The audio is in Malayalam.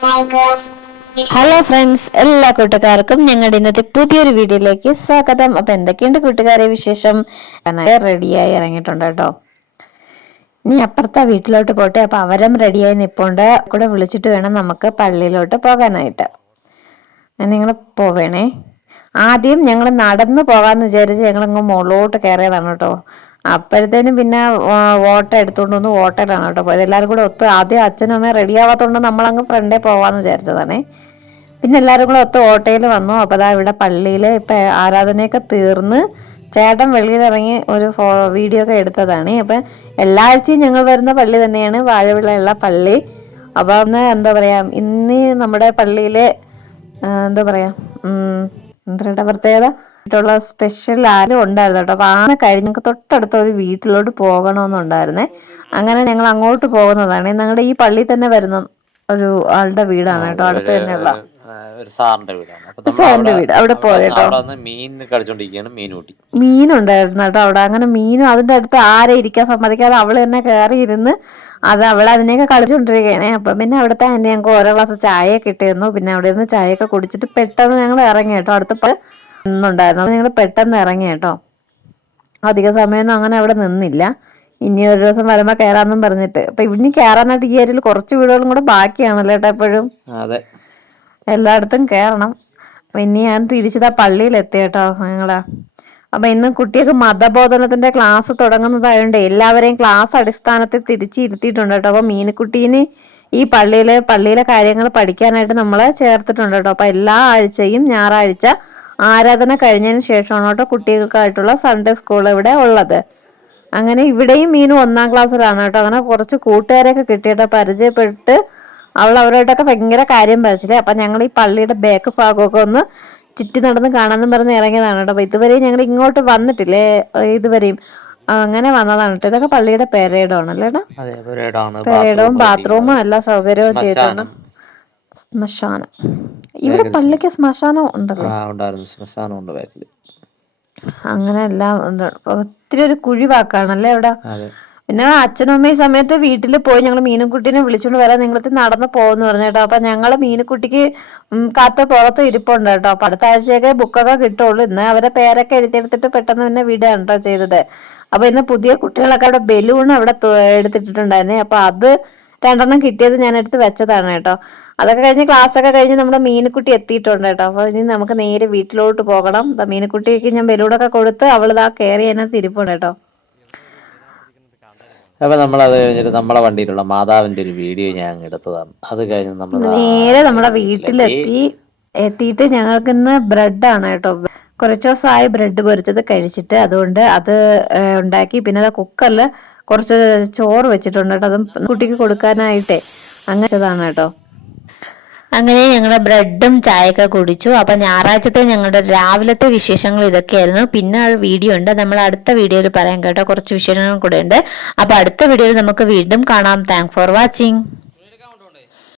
ഹലോ ഫ്രണ്ട്സ്, എല്ലാ കൂട്ടുകാർക്കും ഞങ്ങളുടെ ഇന്നത്തെ പുതിയൊരു വീഡിയോയിലേക്ക് സ്വാഗതം. അപ്പൊ എന്തൊക്കെയുണ്ട് കൂട്ടുകാരെ വിശേഷം? റെഡിയായി ഇറങ്ങിയിട്ടുണ്ട് കേട്ടോ. ഇനി അപ്പുറത്തെ വീട്ടിലോട്ട് പോട്ടെ. അപ്പൊ അവരും റെഡിയായി നിപ്പുണ്ട്. കൂടെ വിളിച്ചിട്ട് വേണം നമുക്ക് പള്ളിയിലോട്ട് പോകാനായിട്ട്. നിങ്ങൾ പോവേണേ. ആദ്യം ഞങ്ങൾ നടന്നു പോകാന്ന് വിചാരിച്ച് ഞങ്ങളങ്ങ് മുകളിലോട്ട് കയറിയതാണ് കേട്ടോ. അപ്പോഴത്തേനും പിന്നെ ഓട്ടോ എടുത്തുകൊണ്ട് വന്ന് ഓട്ടോയിലാണ് കേട്ടോ പോയത്. എല്ലാവരും കൂടെ ഒത്ത് ആദ്യം അച്ഛനും അമ്മയും റെഡി ആവാത്തതുകൊണ്ട് നമ്മളങ്ങ് ഫ്രണ്ടേ പോകാമെന്ന് വിചാരിച്ചതാണേ. പിന്നെ എല്ലാവരും കൂടെ ഒത്ത് ഓട്ടോയിൽ വന്നു. അപ്പോൾ അതാ ഇവിടെ പള്ളിയിൽ ഇപ്പം ആരാധനയൊക്കെ തീർന്ന് ചേട്ടൻ വെളിയിലിറങ്ങി ഒരു വീഡിയോ ഒക്കെ എടുത്തതാണ്. അപ്പം എല്ലാ ആഴ്ചയും ഞങ്ങൾ വരുന്ന പള്ളി തന്നെയാണ് വാഴവിളയുള്ള പള്ളി. അപ്പോൾ അന്ന് എന്താ പറയുക, ഇന്ന് നമ്മുടെ പള്ളിയിൽ എന്താ പറയാ, എന്താ പ്രത്യേകത ായിട്ടുള്ള സ്പെഷ്യൽ ആരും ഉണ്ടായിരുന്നു കേട്ടോ. അപ്പൊ ആന കഴിഞ്ഞ് ഞങ്ങൾക്ക് തൊട്ടടുത്ത ഒരു വീട്ടിലോട്ട് പോകണമെന്നുണ്ടായിരുന്നേ. അങ്ങനെ ഞങ്ങൾ അങ്ങോട്ട് പോകുന്നതാണ്. ഞങ്ങളുടെ ഈ പള്ളിയിൽ തന്നെ വരുന്ന ഒരു ആളുടെ വീടാണ് കേട്ടോ, അടുത്ത് തന്നെയുള്ള ഒരു സാറിന്റെ വീടാണ്. അപ്പൊ നമ്മൾ സാറിന്റെ വീട് അവിടെ പോയട്ടോ. അവിടെ മീൻ കളിച്ചോണ്ടിരിക്കുകയാണ്. മീനുണ്ടായിരുന്നു കേട്ടോ അവിടെ. അങ്ങനെ മീനും അതിന്റെ അടുത്ത് ആരെ ഇരിക്കാൻ സമ്മതിക്കാതെ അവള് തന്നെ കയറി ഇരുന്ന് അവളെ അതിനെയൊക്കെ കളിച്ചോണ്ടിരിക്കുകയാണ്. അപ്പം പിന്നെ അവിടുത്തെ ആന്റി ഞങ്ങൾക്ക് ഓരോ ഗ്ലാസ് ചായയൊക്കെ ഇട്ടിരുന്നു. പിന്നെ അവിടെ നിന്ന് ചായയൊക്കെ കുടിച്ചിട്ട് പെട്ടെന്ന് ഞങ്ങൾ ഇറങ്ങി കേട്ടോ. അടുത്ത ഉണ്ടായിരുന്നു. അത് ഞങ്ങൾ പെട്ടെന്ന് ഇറങ്ങി കേട്ടോ. അധിക സമയമൊന്നും അങ്ങനെ അവിടെ നിന്നില്ല. ഇനി ഒരു ദിവസം വരുമ്പോ കയറാന്നും പറഞ്ഞിട്ട്. അപ്പൊ ഇനി കയറാനായിട്ട് ഈ ഏരിയയിൽ കുറച്ച് വീടുകളും കൂടെ ബാക്കിയാണല്ലോ കേട്ടോ. എപ്പോഴും എല്ലായിടത്തും കയറണം. അപ്പൊ ഇനി ഞാൻ തിരിച്ചതാ പള്ളിയിൽ എത്തി കേട്ടോ ഞങ്ങള്. അപ്പൊ ഇന്ന് കുട്ടികൾക്ക് മതബോധനത്തിന്റെ ക്ലാസ് തുടങ്ങുന്നതായതുകൊണ്ട് എല്ലാവരെയും ക്ലാസ് അടിസ്ഥാനത്തിൽ തിരിച്ചിരുത്തിയിട്ടുണ്ട് കേട്ടോ. അപ്പൊ മീനുക്കുട്ടീന് ഈ പള്ളിയിലെ കാര്യങ്ങൾ പഠിക്കാനായിട്ട് നമ്മളെ ചേർത്തിട്ടുണ്ട് കേട്ടോ. അപ്പൊ എല്ലാ ആഴ്ചയും ഞായറാഴ്ച ആരാധന കഴിഞ്ഞതിന് ശേഷമാണ് കേട്ടോ കുട്ടികൾക്കായിട്ടുള്ള സൺഡേ സ്കൂൾ ഇവിടെ ഉള്ളത്. അങ്ങനെ ഇവിടെയും മീനും 1-ാം ക്ലാസ്സിലാണ് കേട്ടോ. അങ്ങനെ കുറച്ച് കൂട്ടുകാരെയൊക്കെ കിട്ടിയിട്ടോ, പരിചയപ്പെട്ട് അവരോട്ടൊക്കെ ഭയങ്കര കാര്യം പറിച്ചില്ലേ. അപ്പൊ ഞങ്ങൾ ഈ പള്ളിയുടെ ബാക്ക് ഭാഗമൊക്കെ ഒന്ന് ചുറ്റി നടന്ന് കാണാമെന്ന് പറഞ്ഞ് ഇറങ്ങിയതാണ് കേട്ടോ. അപ്പൊ ഇതുവരെയും ഞങ്ങൾ ഇങ്ങോട്ട് വന്നിട്ടില്ലേ, ഇതുവരെയും അങ്ങനെ വന്നതാണ് കേട്ടോ. ഇതൊക്കെ പള്ളിയുടെ പെരേഡമാണല്ലേ കേട്ടോ. പെരേഡവും ബാത്റൂമും എല്ലാ സൗകര്യവും ചെയ്തിട്ടുണ്ട്. ശ്മശാനം ഇവിടെ പള്ളിക്ക് ശ്മശാനം ഉണ്ടല്ലോ. അങ്ങനെ എല്ലാം ഉണ്ട്. ഒത്തിരി ഒരു കുഴിവാക്കാണല്ലേ അവിടെ. പിന്നെ അച്ഛനും അമ്മയും സമയത്ത് വീട്ടിൽ പോയി ഞങ്ങൾ മീനുക്കുട്ടീനെ വിളിച്ചുകൊണ്ട് വരാൻ നിങ്ങളത്ത് നടന്ന് പോകുന്നു പറഞ്ഞു കേട്ടോ. അപ്പൊ ഞങ്ങള് മീനുക്കുട്ടിക്ക് കാത്ത് പുറത്ത് ഇരിപ്പുണ്ട് കേട്ടോ. അപ്പൊ അടുത്ത ആഴ്ചയൊക്കെ ബുക്കൊക്കെ കിട്ടുള്ളൂ. ഇന്ന് അവരെ പേരൊക്കെ എഴുതിയെടുത്തിട്ട് പെട്ടെന്ന് പിന്നെ വിടുകയാണ് കേട്ടോ ചെയ്തത്. അപ്പൊ ഇന്ന് പുതിയ കുട്ടികളൊക്കെ അവിടെ ബലൂൺ അവിടെ എടുത്തിട്ടുണ്ടായിരുന്നേ. അപ്പൊ അത് 2 കിട്ടിയത് ഞാൻ എടുത്ത് വെച്ചതാണ് കേട്ടോ. അതൊക്കെ കഴിഞ്ഞ് ക്ലാസ് ഒക്കെ കഴിഞ്ഞ് നമ്മുടെ മീനുക്കുട്ടി എത്തിയിട്ടുണ്ട് കേട്ടോ. അപ്പൊ ഇനി നമുക്ക് നേരെ വീട്ടിലോട്ട് പോകണം. മീനുക്കുട്ടിക്ക് ഞാൻ ബലൂണൊക്കെ കൊടുത്ത് അവളിതാ കയറി അതിനകത്ത് ഇരിപ്പുണ്ട് കേട്ടോ. അപ്പൊ നമ്മളത് കഴിഞ്ഞിട്ട് നമ്മളെ വണ്ടിയിലുള്ള മാതാവിന്റെ ഒരു വീഡിയോ ഞാൻ എടുത്തതാണ്. അത് കഴിഞ്ഞ് നമ്മൾ നേരെ നമ്മുടെ എത്തിയിട്ട് ഞങ്ങൾക്ക് ഇന്ന് ബ്രെഡാണ് കേട്ടോ. കുറച്ച് ദിവസമായി ബ്രെഡ് പൊരിച്ചത് കഴിച്ചിട്ട്, അതുകൊണ്ട് അത് ഉണ്ടാക്കി. പിന്നെ അത് കുക്കറിൽ കുറച്ച് ചോറ് വെച്ചിട്ടുണ്ട് കേട്ടോ. അതും കുട്ടിക്ക് കൊടുക്കാനായിട്ടേ അങ്ങനെതാണ് കേട്ടോ. അങ്ങനെ ഞങ്ങൾ ബ്രെഡും ചായയൊക്കെ കുടിച്ചു. അപ്പൊ ഞായറാഴ്ചത്തെ ഞങ്ങളുടെ രാവിലത്തെ വിശേഷങ്ങൾ ഇതൊക്കെയായിരുന്നു. പിന്നെ ഒരു വീഡിയോ ഉണ്ട്, നമ്മൾ അടുത്ത വീഡിയോയിൽ പറയാം കേട്ടോ. കുറച്ച് വിശേഷങ്ങൾ കൂടെ ഉണ്ട്. അപ്പൊ അടുത്ത വീഡിയോയിൽ നമുക്ക് വീണ്ടും കാണാം. Thank for watching.